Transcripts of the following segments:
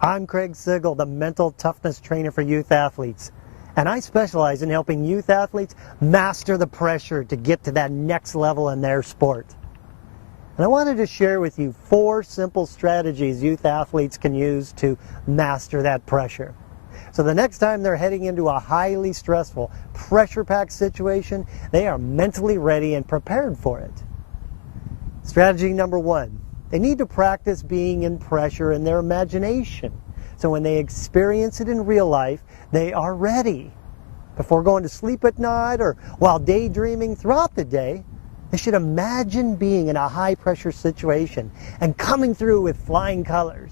I'm Craig Sigel, the mental toughness trainer for youth athletes. And I specialize in helping youth athletes master the pressure to get to that next level in their sport. And I wanted to share with you 4 simple strategies youth athletes can use to master that pressure. So the next time they're heading into a highly stressful, pressure-packed situation, they are mentally ready and prepared for it. Strategy number 1. They need to practice being in pressure in their imagination. So when they experience it in real life, they are ready. Before going to sleep at night or while daydreaming throughout the day, they should imagine being in a high-pressure situation and coming through with flying colors.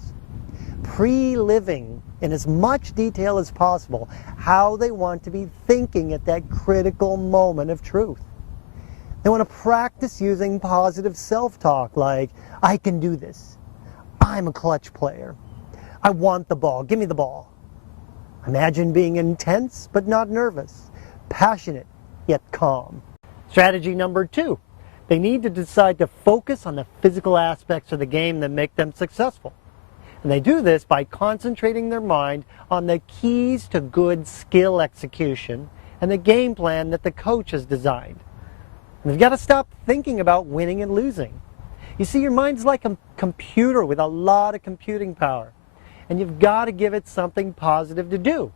Pre-living in as much detail as possible how they want to be thinking at that critical moment of truth. They want to practice using positive self-talk like, I can do this. I'm a clutch player. I want the ball. Give me the ball. Imagine being intense but not nervous, passionate yet calm. Strategy number 2. They need to decide to focus on the physical aspects of the game that make them successful. And they do this by concentrating their mind on the keys to good skill execution and the game plan that the coach has designed. And they've got to stop thinking about winning and losing. You see, your mind's like a computer with a lot of computing power. And you've got to give it something positive to do.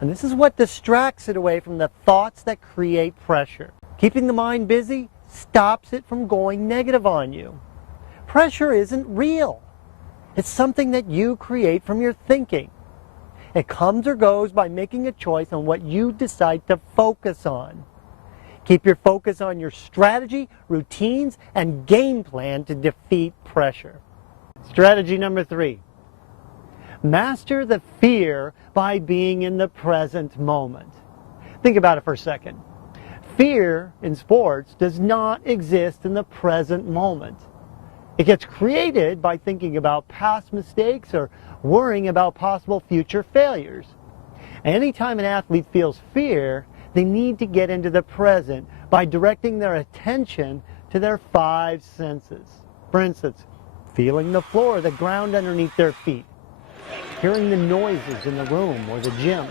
And this is what distracts it away from the thoughts that create pressure. Keeping the mind busy stops it from going negative on you. Pressure isn't real. It's something that you create from your thinking. It comes or goes by making a choice on what you decide to focus on. Keep your focus on your strategy, routines, and game plan to defeat pressure. Strategy number 3. Master the fear by being in the present moment. Think about it for a second. Fear in sports does not exist in the present moment. It gets created by thinking about past mistakes or worrying about possible future failures. Anytime an athlete feels fear, they need to get into the present by directing their attention to their 5 senses. For instance, feeling the floor, the ground underneath their feet, hearing the noises in the room or the gym,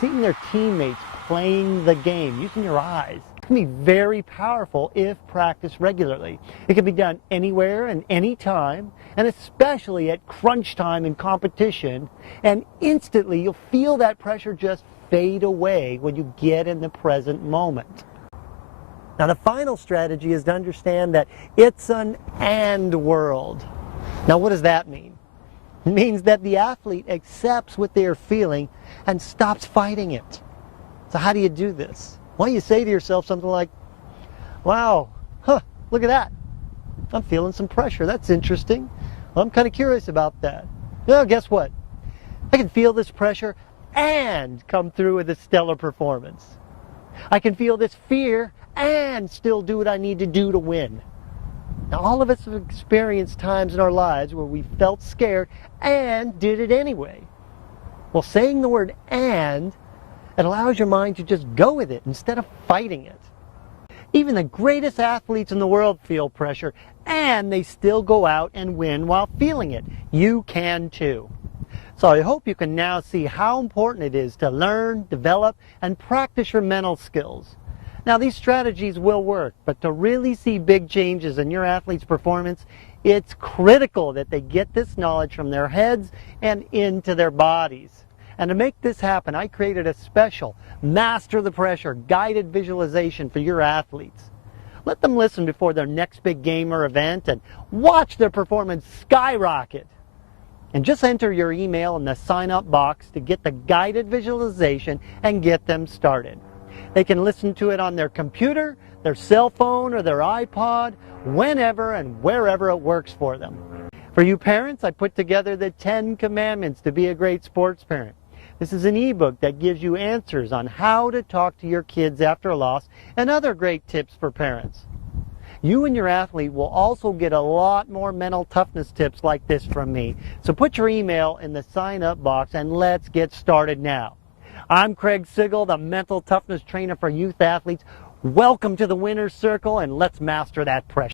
seeing their teammates playing the game, using your eyes. It can be very powerful if practiced regularly. It can be done anywhere and anytime, and especially at crunch time in competition, and instantly you'll feel that pressure just fade away when you get in the present moment. Now the final strategy is to understand that it's an and world. Now what does that mean? It means that the athlete accepts what they're feeling and stops fighting it. So how do you do this? Well, you say to yourself something like, wow, look at that. I'm feeling some pressure. That's interesting. Well, I'm kind of curious about that. Well, guess what? I can feel this pressure and come through with a stellar performance. I can feel this fear and still do what I need to do to win. Now, all of us have experienced times in our lives where we felt scared and did it anyway. Well, saying the word and, it allows your mind to just go with it instead of fighting it. Even the greatest athletes in the world feel pressure, and they still go out and win while feeling it. You can too. So I hope you can now see how important it is to learn, develop, and practice your mental skills. Now these strategies will work, but to really see big changes in your athlete's performance, it's critical that they get this knowledge from their heads and into their bodies. And to make this happen, I created a special Master the Pressure guided visualization for your athletes. Let them listen before their next big game or event and watch their performance skyrocket. And just enter your email in the sign-up box to get the guided visualization and get them started. They can listen to it on their computer, their cell phone, or their iPod, whenever and wherever it works for them. For you parents, I put together the 10 Commandments to be a great sports parent. This is an ebook that gives you answers on how to talk to your kids after a loss and other great tips for parents. You and your athlete will also get a lot more mental toughness tips like this from me. So put your email in the sign-up box and let's get started now. I'm Craig Sigel, the mental toughness trainer for youth athletes. Welcome to the winner's circle, and let's master that pressure.